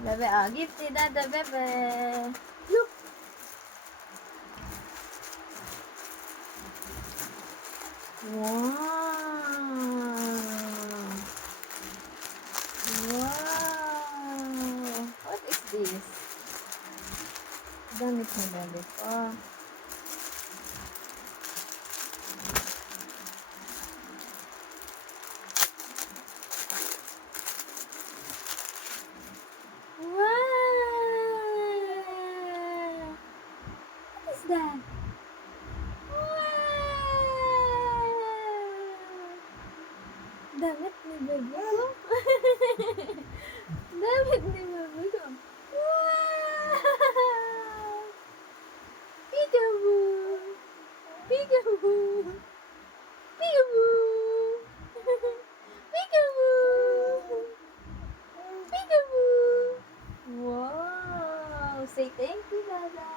Bebe, gift ni Dada, bebe. Look. Wow. Wow. What is this? Damit ni bebe ko. Wow! What is that? Wow! Damit ni bebe ko. Damit ni bebe ko. Wow! Peekaboo! Peekaboo! Peekaboo! Peekaboo! Peekaboo! Wow! Say thank you, Dada.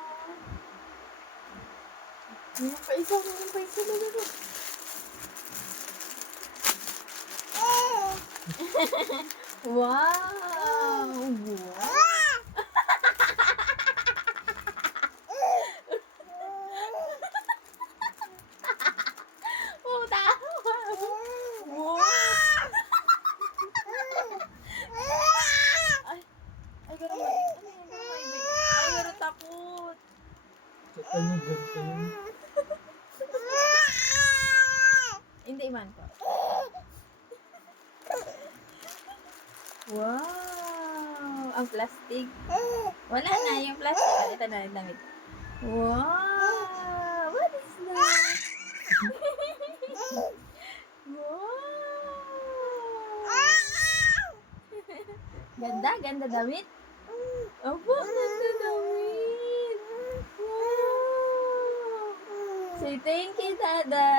Yung pa isa, Dada. Wow! Wow! Oh, tawa! Wow! Ay, gano'n ba? Ano yan? Ay, gano'n takot. Ano ganito yun? Hindi man po. Wow! Ang plastic. Wala na yung plastic. Ito na yung damit. Wow! What is that? Wow! Ganda, ganda damit. Opo, ganda damit. Wow! Say thank you, Dada.